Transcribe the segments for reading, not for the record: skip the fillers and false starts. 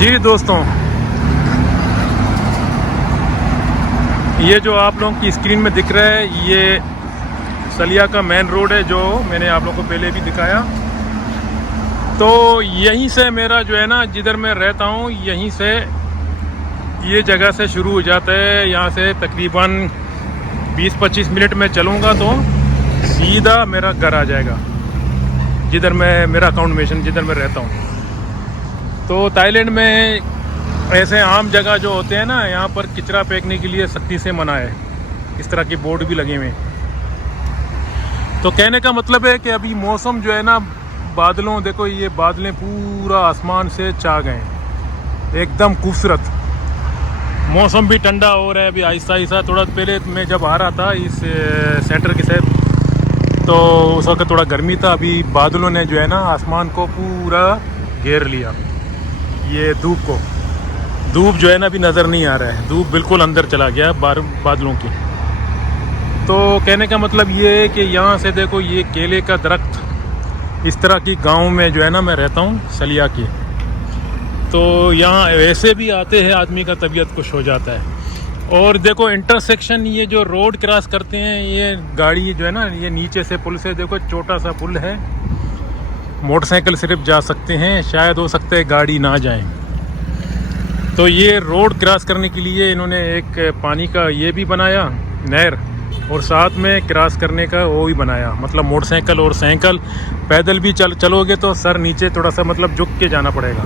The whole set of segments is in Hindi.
जी दोस्तों, ये जो आप लोगों की स्क्रीन में दिख रहा है ये सलिया का मेन रोड है, जो मैंने आप लोगों को पहले भी दिखाया। तो यहीं से मेरा जो है ना, जिधर मैं रहता हूँ यहीं से ये जगह से शुरू हो जाता है। यहाँ से तकरीबन 20-25 मिनट में चलूँगा तो सीधा मेरा घर आ जाएगा, जिधर मैं मेरा अकाउंट जिधर मैं रहता हूँ। तो थाईलैंड में ऐसे आम जगह जो होते हैं ना, यहाँ पर कचरा फेंकने के लिए सख्ती से मना है। इस तरह के बोर्ड भी लगे हुए हैं। तो कहने का मतलब है कि अभी मौसम जो है ना, बादलों, देखो ये बादलें पूरा आसमान से छा गए हैं, एकदम खूबसूरत। मौसम भी ठंडा हो रहा है अभी आहिस्ता आहिस्ता। थोड़ा पहले मैं जब आ रहा था इस सेंटर के साथ, तो उस वक्त थोड़ा गर्मी था। अभी बादलों ने जो है ना आसमान को पूरा घेर लिया। ये धूप जो है ना अभी नज़र नहीं आ रहा है, धूप बिल्कुल अंदर चला गया बादलों की। तो कहने का मतलब ये है कि यहाँ से देखो ये केले का दरख्त, इस तरह की गांव में जो है ना मैं रहता हूँ सलिया की। तो यहाँ वैसे भी आते हैं आदमी का तबीयत खुश हो जाता है। और देखो इंटरसेक्शन, ये जो रोड क्रॉस करते हैं ये गाड़ी जो है ना, ये नीचे से पुल से देखो छोटा सा पुल है, मोटरसाइकिल सिर्फ जा सकते हैं, शायद हो सकता है गाड़ी ना जाए। तो ये रोड क्रॉस करने के लिए इन्होंने एक पानी का ये भी बनाया नहर, और साथ में क्रॉस करने का वो भी बनाया। मतलब मोटरसाइकिल और साइकिल पैदल भी चलोगे तो सर नीचे थोड़ा सा मतलब झुक के जाना पड़ेगा।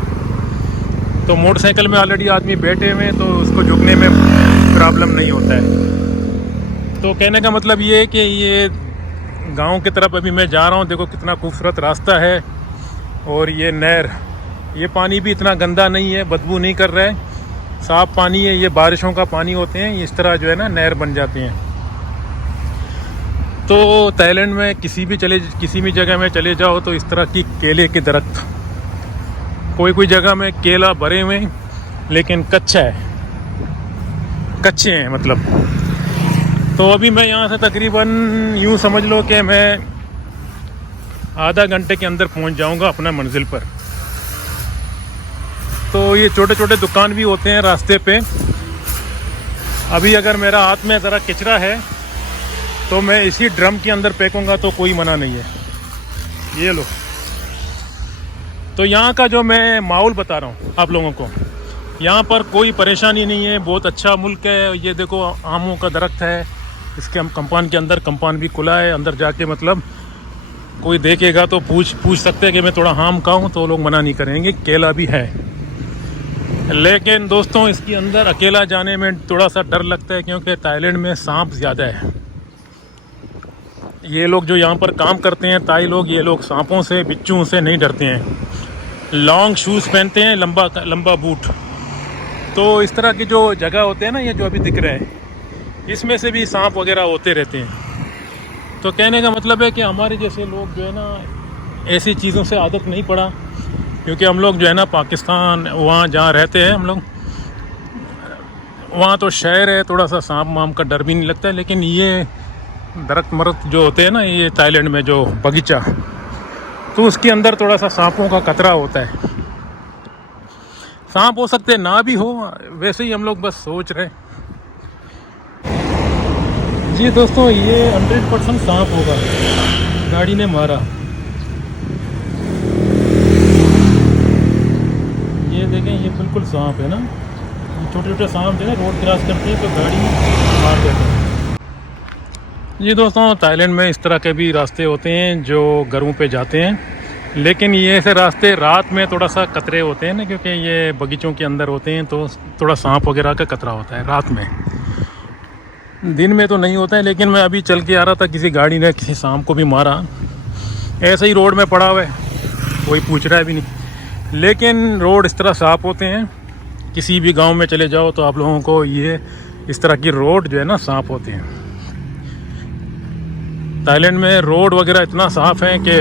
तो मोटरसाइकिल में ऑलरेडी आदमी बैठे हुए हैं तो उसको झुकने में प्रॉब्लम नहीं होता है। तो कहने का मतलब ये है कि ये गांव की तरफ अभी मैं जा रहा हूँ। देखो कितना खूबसूरत रास्ता है, और ये नहर, ये पानी भी इतना गंदा नहीं है, बदबू नहीं कर रहा है, साफ़ पानी है। ये बारिशों का पानी होते हैं, इस तरह जो है ना नहर बन जाती हैं। तो थाईलैंड में किसी भी जगह में चले जाओ तो इस तरह की केले के दरख्त, कोई जगह में केला भरे हुए हैं लेकिन कच्चे हैं मतलब। तो अभी मैं यहाँ से तकरीबन यूँ समझ लो कि मैं आधा घंटे के अंदर पहुँच जाऊँगा अपना मंजिल पर। तो ये छोटे छोटे दुकान भी होते हैं रास्ते पे। अभी अगर मेरा हाथ में ज़रा कचरा है तो मैं इसी ड्रम के अंदर फेंकूँगा तो कोई मना नहीं है। ये लो। तो यहाँ का जो मैं माहौल बता रहा हूँ आप लोगों को, यहाँ पर कोई परेशानी नहीं है, बहुत अच्छा मुल्क है। ये देखो आमों का दरख्त है, इसके हम कंपाउंड के अंदर, कंपाउंड भी खुला है, अंदर जाके मतलब कोई देखेगा तो पूछ सकते हैं कि मैं थोड़ा आम खाऊं, तो लोग मना नहीं करेंगे। केला भी है, लेकिन दोस्तों इसके अंदर अकेला जाने में थोड़ा सा डर लगता है, क्योंकि थाईलैंड में सांप ज़्यादा है। ये लोग जो यहाँ पर काम करते हैं ताई लोग, ये लोग सांपों से, बिच्छुओं से नहीं डरते हैं। लॉन्ग शूज़ पहनते हैं, लंबा बूट। तो इस तरह की जो जगह होते हैं ना, ये जो अभी दिख रहे हैं, इसमें से भी सांप वगैरह होते रहते हैं। तो कहने का मतलब है कि हमारे जैसे लोग जो है ना ऐसी चीज़ों से आदत नहीं पड़ा, क्योंकि हम लोग जो है ना पाकिस्तान, वहाँ जहाँ रहते हैं हम लोग, वहाँ तो शहर है, थोड़ा सा सांप वाम का डर भी नहीं लगता है। लेकिन ये दरख्त जो होते हैं ना, ये थाईलैंड में जो बगीचा, तो उसके अंदर थोड़ा सा सांपों का खतरा होता है। सांप हो सकते ना भी हो, वैसे ही हम लोग बस सोच रहे। जी दोस्तों, ये 100% सांप होगा, गाड़ी ने मारा। ये देखें, ये बिल्कुल सांप है ना, छोटे छोटे सांप जो है रोड क्रॉस करते हैं तो गाड़ी मार देते हैं। जी दोस्तों, थाईलैंड में इस तरह के भी रास्ते होते हैं जो घरों पे जाते हैं, लेकिन ये ऐसे रास्ते रात में थोड़ा सा खतरे होते हैं ना, क्योंकि ये बगीचों के अंदर होते हैं तो थोड़ा सांप वगैरह का खतरा होता है रात में। दिन में तो नहीं होता है। लेकिन मैं अभी चल के आ रहा था, किसी गाड़ी ने किसी सांप को भी मारा, ऐसे ही रोड में पड़ा हुआ है, कोई पूछ रहा है भी नहीं। लेकिन रोड इस तरह साफ़ होते हैं, किसी भी गांव में चले जाओ तो आप लोगों को ये इस तरह की रोड जो है ना साफ़ होते हैं। थाईलैंड में रोड वगैरह इतना साफ़ है कि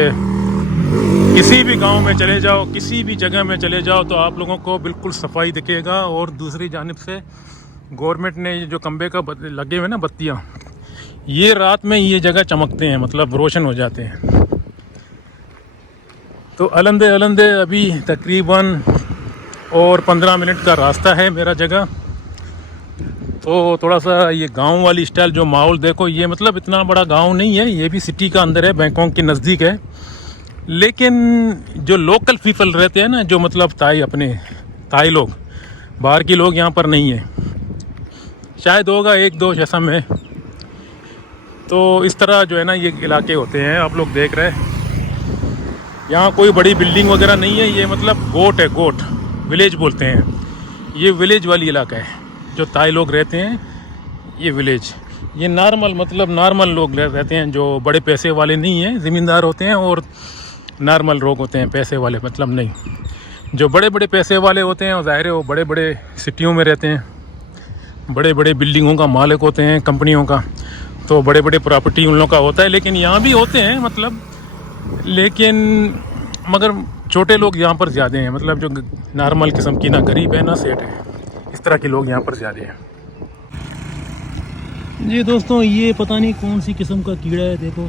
किसी भी गांव में चले जाओ, किसी भी जगह में चले जाओ तो आप लोगों को बिल्कुल सफाई दिखेगा। और दूसरी जानिब से गवर्नमेंट ने जो खंबे का लगे हुए ना बत्तियां, ये रात में ये जगह चमकते हैं, मतलब रोशन हो जाते हैं। तो अलंदे अलंदे अभी तकरीबन और 15 मिनट का रास्ता है मेरा जगह। तो थोड़ा सा ये गांव वाली स्टाइल जो माहौल देखो, ये मतलब इतना बड़ा गांव नहीं है, ये भी सिटी का अंदर है, बैंकॉक के नज़दीक है। लेकिन जो लोकल पीपल रहते हैं ना, जो मतलब ताई लोग, बाहर के लोग यहाँ पर नहीं है। शायद होगा एक दो जैसा में। तो इस तरह जो है ना ये इलाके होते हैं, आप लोग देख रहे हैं। यहाँ कोई बड़ी बिल्डिंग वगैरह नहीं है, ये मतलब गोट है, गोट विलेज बोलते हैं। ये विलेज वाली इलाका है, जो ताई लोग रहते हैं, ये विलेज। ये नॉर्मल लोग रहते हैं, जो बड़े पैसे वाले नहीं हैं, ज़मींदार होते हैं, और नॉर्मल लोग होते हैं, पैसे वाले मतलब नहीं। जो बड़े बड़े पैसे वाले होते हैं, और ज़ाहिर है वो बड़े बड़े सिटियों में रहते हैं, बड़े बड़े बिल्डिंगों का मालिक होते हैं, कंपनियों का। तो बड़े बड़े प्रॉपर्टी उन लोगों का होता है। लेकिन यहाँ भी होते हैं मतलब, लेकिन मगर छोटे लोग यहाँ पर ज़्यादा हैं, मतलब जो नॉर्मल किस्म की, ना गरीब है ना सेठ है, इस तरह के लोग यहाँ पर ज़्यादा हैं। जी दोस्तों, ये पता नहीं कौन सी किस्म का कीड़ा है, देखो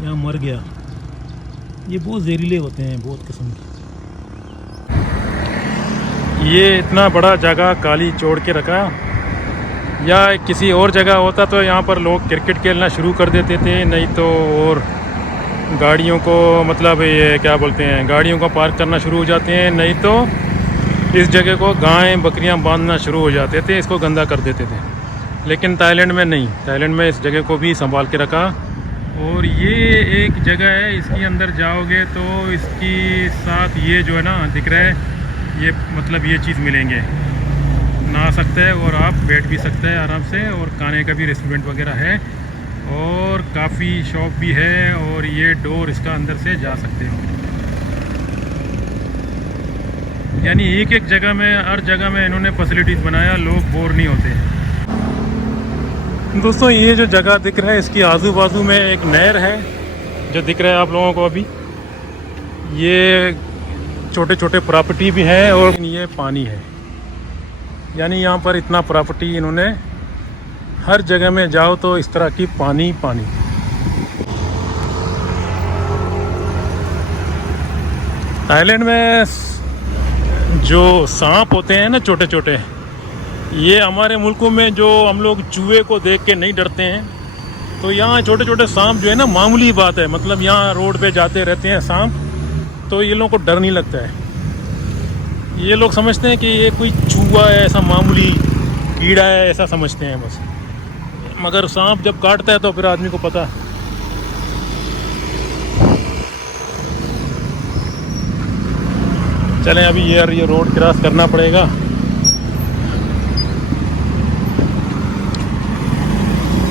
यहाँ मर गया। ये बहुत जहरीले होते हैं, बहुत किस्म के। ये इतना बड़ा जगह काली छोड़ के रखा, या किसी और जगह होता तो यहाँ पर लोग क्रिकेट खेलना शुरू कर देते थे, नहीं तो और गाड़ियों को मतलब ये क्या बोलते हैं, गाड़ियों को पार्क करना शुरू हो जाते हैं, नहीं तो इस जगह को गायें बकरियां बांधना शुरू हो जाते थे, इसको गंदा कर देते थे। लेकिन थाईलैंड में नहीं, थाईलैंड में इस जगह को भी संभाल के रखा। और ये एक जगह है, इसके अंदर जाओगे तो इसकी साथ ये जो है ना दिख रहा है, ये मतलब ये चीज़ मिलेंगे, नहा सकते हैं और आप बैठ भी सकते हैं आराम से, और खाने का भी रेस्टोरेंट वगैरह है, और काफ़ी शॉप भी है, और ये डोर इसका अंदर से जा सकते हो। यानी एक एक जगह में, हर जगह में इन्होंने फैसिलिटीज़ बनाया, लोग बोर नहीं होते। दोस्तों, ये जो जगह दिख रहा है, इसकी आजू बाजू में एक नहर है जो दिख रहा है आप लोगों को अभी। ये छोटे छोटे प्रॉपर्टी भी हैं, और ये पानी है। यानी यहाँ पर इतना प्रॉपर्टी इन्होंने, हर जगह में जाओ तो इस तरह की पानी पानी। थाईलैंड में जो सांप होते हैं ना छोटे छोटे, ये हमारे मुल्कों में जो हम लोग चूहे को देख के नहीं डरते हैं, तो यहाँ छोटे छोटे सांप जो है ना मामूली बात है। मतलब यहाँ रोड पे जाते रहते हैं सांप, तो ये लोगों को डर नहीं लगता है। ये लोग समझते हैं कि ये कोई चूहा है, ऐसा मामूली कीड़ा है, ऐसा समझते हैं बस। मगर सांप जब काटता है तो फिर आदमी को पता। चलें, अभी ये रोड क्रॉस करना पड़ेगा।